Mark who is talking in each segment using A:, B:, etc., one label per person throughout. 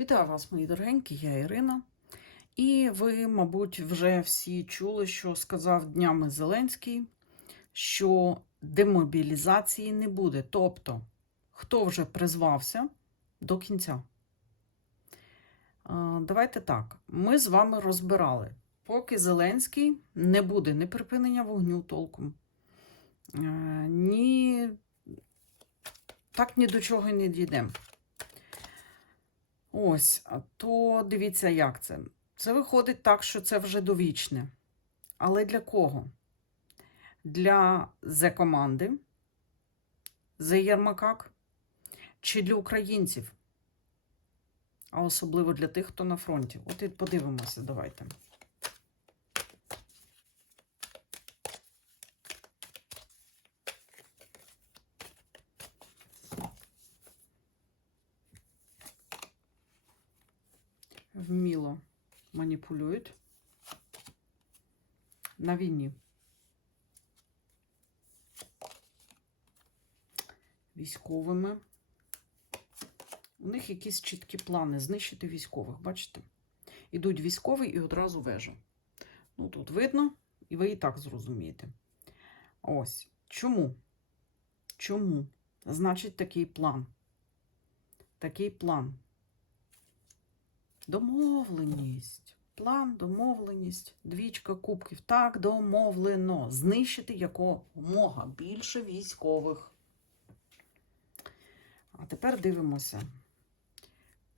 A: Вітаю вас, мої дорогенькі, я Ірина. І ви, мабуть, вже всі чули, що сказав днями Зеленський, що демобілізації не буде. Тобто, хто вже призвався до кінця. Давайте так. Ми з вами розбирали, поки Зеленський не буде ні припинення вогню толком, е, ні так ні до чого не дійдемо. Ось, то дивіться, як це. Це виходить так, що це вже довічне. Але для кого? Для Зе-команди, Зе-Єрмакак чи для українців? А особливо для тих, хто на фронті. От і подивимося, давайте. Маніпулюють на війні. Військовими. У них якісь чіткі плани знищити військових, бачите? Ідуть військові і одразу вежа. Ну, тут видно, і ви і так зрозумієте. Ось. Чому? Чому? Значить, такий план. Такий план. Домовленість. План, домовленість, двічка кубків. Так, домовлено. Знищити якомога більше військових. А тепер дивимося.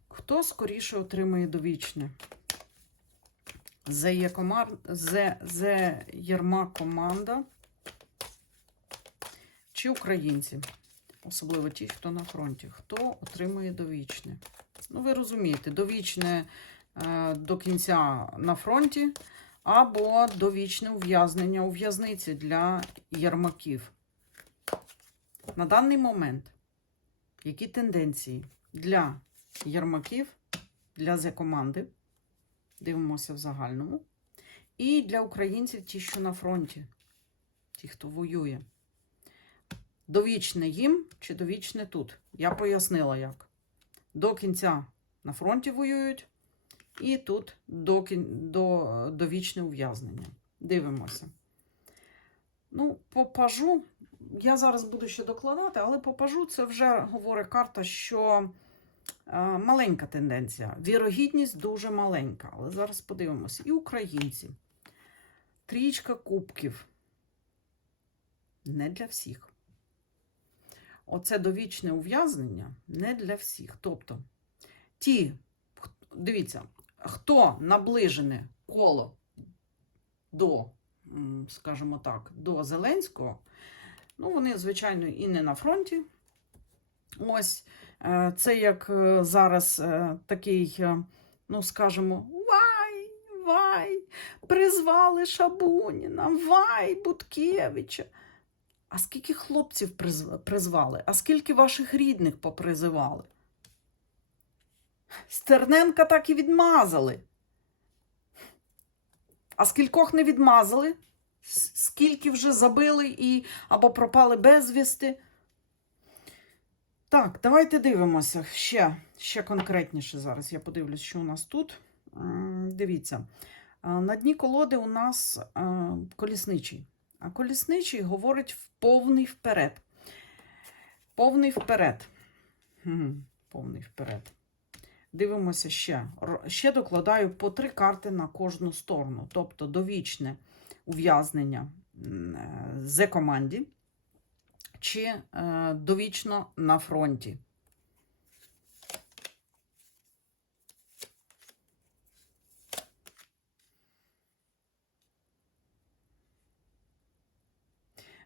A: Хто скоріше отримає довічне? Зе, комар... Єрма команда чи українці? Особливо ті, хто на фронті. Хто отримує довічне? Ну, ви розумієте, довічне е, до кінця на фронті, або довічне ув'язнення у в'язниці для ярмаків. На даний момент, які тенденції для ярмаків, для Зе-команди, дивимося в загальному, і для українців, ті, що на фронті, ті, хто воює. Довічне їм чи довічне тут? Я пояснила як до кінця на фронті воюють, і тут до, до, довічне ув'язнення. Дивимося. Ну, по пажу, я зараз буду ще докладати, але по пажу це вже говорить карта, що е, маленька тенденція. Вірогідність дуже маленька. Але зараз подивимося. І українці. Трічка кубків. Не для всіх. Оце довічне ув'язнення не для всіх. Тобто, ті, дивіться, хто наближене коло до, скажімо так, до Зеленського, ну, вони, звичайно, і не на фронті. Ось е, це як е, зараз е, такий, ну, скажімо, вай, вай, призвали Шабуніна, вай, Буткевича. А скільки хлопців призвали? А скільки ваших рідних попризивали? Стерненка так і відмазали. А скількох не відмазали? Скільки вже забили і або пропали безвісти? Так, давайте дивимося ще, ще конкретніше зараз. Я подивлюсь, що у нас тут. Дивіться. На дні колоди у нас а, колісничий. А колісничий говорить в повний вперед. Повний вперед. Повний вперед. Дивимося ще. Ще докладаю по три карти на кожну сторону. Тобто довічне ув'язнення е, команді чи е, довічно на фронті.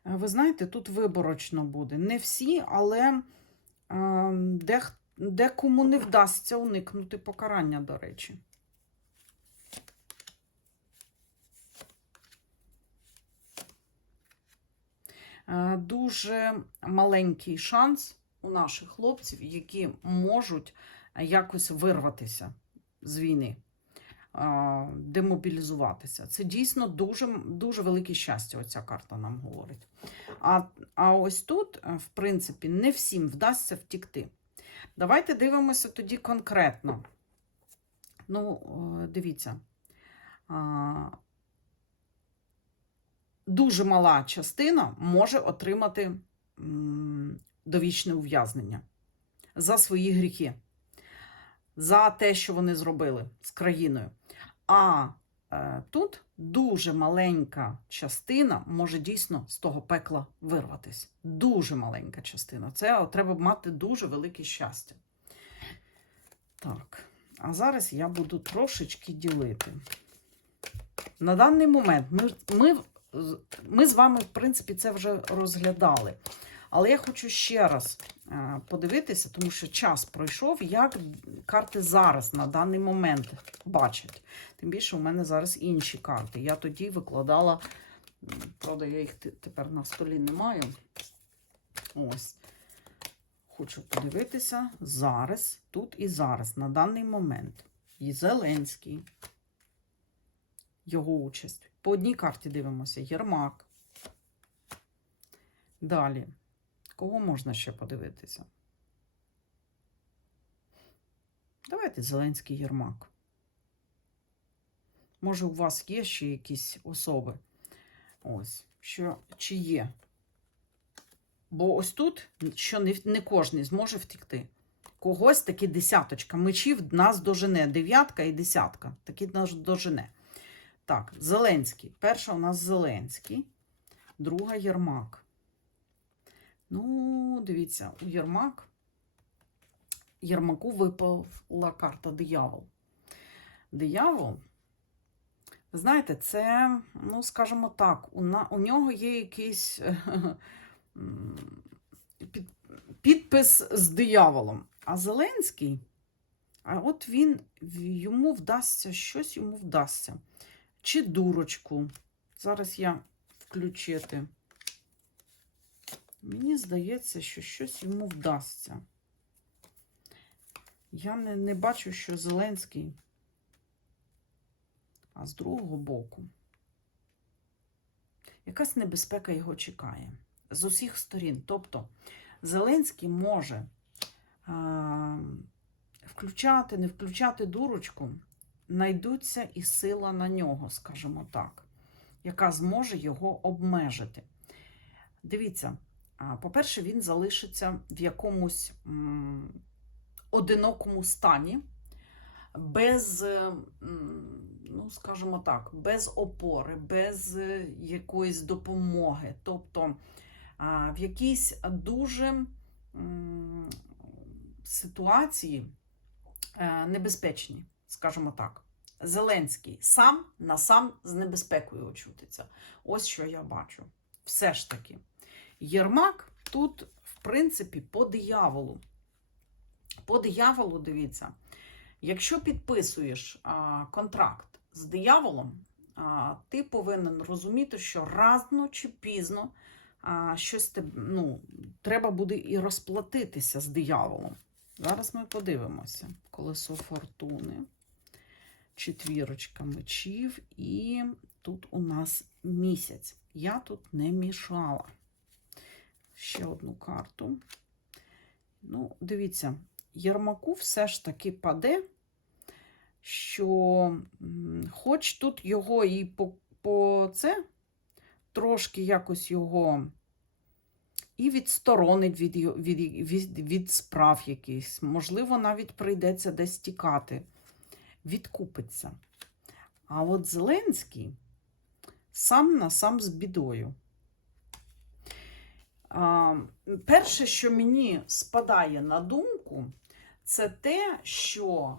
A: Ви знаєте, тут виборочно буде. Не всі, але е, дех- декому не вдасться уникнути покарання, до речі. Е, Дуже маленький шанс у наших хлопців, які можуть е, якось вирватися з війни, е, демобілізуватися. Це дійсно дуже, дуже велике щастя, оця карта нам говорить. А, а ось тут, е, в принципі, не всім вдасться втікти. Давайте дивимося тоді конкретно. Ну, дивіться. Дуже мала частина може отримати довічне ув'язнення за свої гріхи, за те, що вони зробили з країною. А е, тут дуже маленька частина може дійсно з того пекла вирватися. Дуже маленька частина. Це треба мати дуже велике щастя. Так, а зараз я буду трошечки ділити. На даний момент ми, ми, ми з вами, в принципі, це вже розглядали. Але я хочу ще раз подивитися, тому що час пройшов, як карти зараз на даний момент бачать. Тим більше у мене зараз інші карти. Я тоді викладала, правда, я їх тепер на столі не маю. Ось. Хочу подивитися зараз, тут і зараз, на даний момент. І Зеленський. Його участь. По одній карті дивимося. Єрмак. Далі. Кого можна ще подивитися? Давайте Зеленський Єрмак. Може, у вас є ще якісь особи? Ось, що чи є? Бо ось тут, що не, не кожен зможе втекти. Когось таки десяточка мечів нас дожене. Дев'ятка і десятка. Таки нас дожене. Так, Зеленський. Перша у нас Зеленський, друга Єрмак. Ну, дивіться, у Єрмак. Єрмаку випала карта диявол. Диявол, знаєте, це, ну, скажімо так, у, на, у нього є якийсь під, підпис з дияволом. А Зеленський, а от він йому вдасться, щось йому вдасться. Чи дурочку. Зараз я включити. Мені здається, що щось йому вдасться. Я не, не бачу, що Зеленський, а з другого боку. Якась небезпека його чекає з усіх сторін. Тобто Зеленський може а, включати, не включати дурочку, знайдуться і сила на нього, скажімо так, яка зможе його обмежити. Дивіться, по-перше, він залишиться в якомусь одинокому стані, без, ну, скажімо так, без опори, без е, якоїсь допомоги. Тобто в якійсь дуже ситуації е, небезпечній, скажімо так. Зеленський сам на сам з небезпекою очутиться. Ось що я бачу. Все ж таки. Єрмак тут, в принципі, по дияволу. По дияволу, дивіться, якщо підписуєш а, контракт з дияволом, а, ти повинен розуміти, що рано чи пізно а, щось те, ну, треба буде і розплатитися з дияволом. Зараз ми подивимося. Колесо фортуни, четвірочка мечів, і тут у нас місяць. Я тут не мішала. Ще одну карту. Ну, дивіться, Єрмаку все ж таки паде, що хоч тут його і по, по це трошки якось його і відсторонить від, від, від, від справ якихось. Можливо, навіть прийдеться десь тікати, відкупиться. А от Зеленський сам на сам з бідою. Перше, що мені спадає на думку, це те, що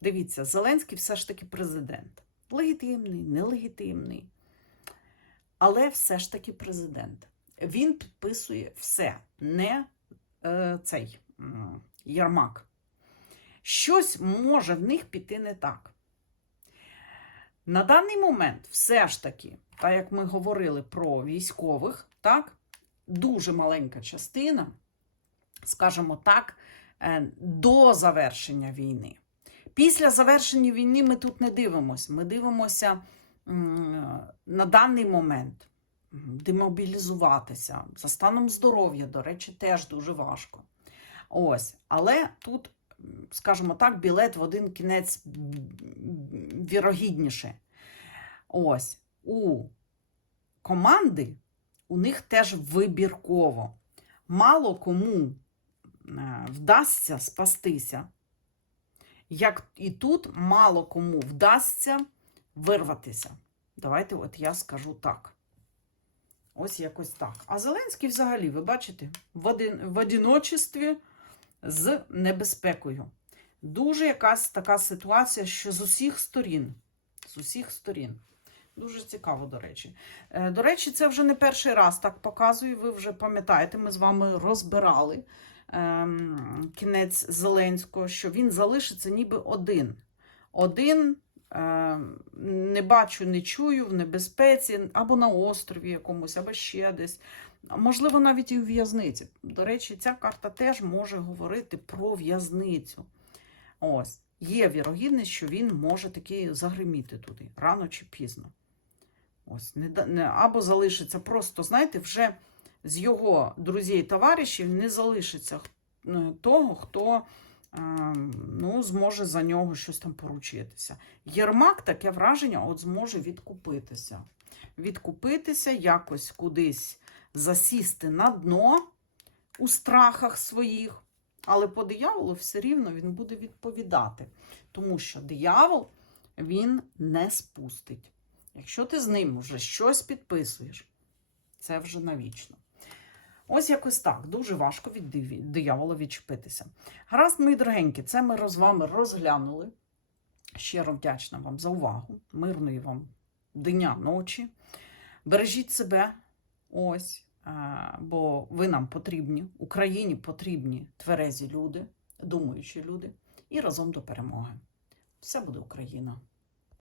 A: дивіться, Зеленський все ж таки президент. Легітимний, нелегітимний. Але все ж таки президент. Він підписує все, не е, цей Ярмак. Щось може в них піти не так. На даний момент, все ж таки, так як ми говорили про військових, так, дуже маленька частина, скажімо так, е, до завершення війни. Після завершення війни ми тут не дивимося. Ми дивимося на даний момент демобілізуватися за станом здоров'я, до речі, теж дуже важко. Ось, але тут скажімо так, білет в один кінець вірогідніше. Ось у команди у них теж вибірково. Мало кому е, вдасться спастися, як і тут мало кому вдасться вирватися. Давайте, от я скажу так. Ось якось так. А Зеленський взагалі, ви бачите, в, один, в одиночестві з небезпекою. Дуже якась така ситуація, що з усіх сторін. З усіх сторін. Дуже цікаво, до речі. Е, До речі, це вже не перший раз так показую. Ви вже пам'ятаєте, ми з вами розбирали ем, кінець Зеленського, що він залишиться ніби один. Один ем, не бачу, не чую в небезпеці, або на острові якомусь, або ще десь. Можливо, навіть і у в'язниці. До речі, ця карта теж може говорити про в'язницю. Ось. Є вірогідність, що він може таки загриміти туди рано чи пізно. Ось, не, не, або залишиться просто, знаєте, вже з його друзів товаришів не залишиться е, того, хто е, ну, зможе за нього щось там поручитися. Єрмак таке враження от зможе відкупитися. Відкупитися, якось кудись засісти на дно у страхах своїх. Але по дияволу все рівно він буде відповідати. Тому що диявол він не спустить. Якщо ти з ним вже щось підписуєш, це вже навічно. Ось якось так. Дуже важко від диявола відчепитися. Гаразд, мої дорогенькі, це ми з вами розглянули. Щиро вдячна вам за увагу. Мирної вам дня, ночі. Бережіть себе. Ось. Бо ви нам потрібні, Україні потрібні тверезі люди, думаючі люди, і разом до перемоги. Все буде Україна!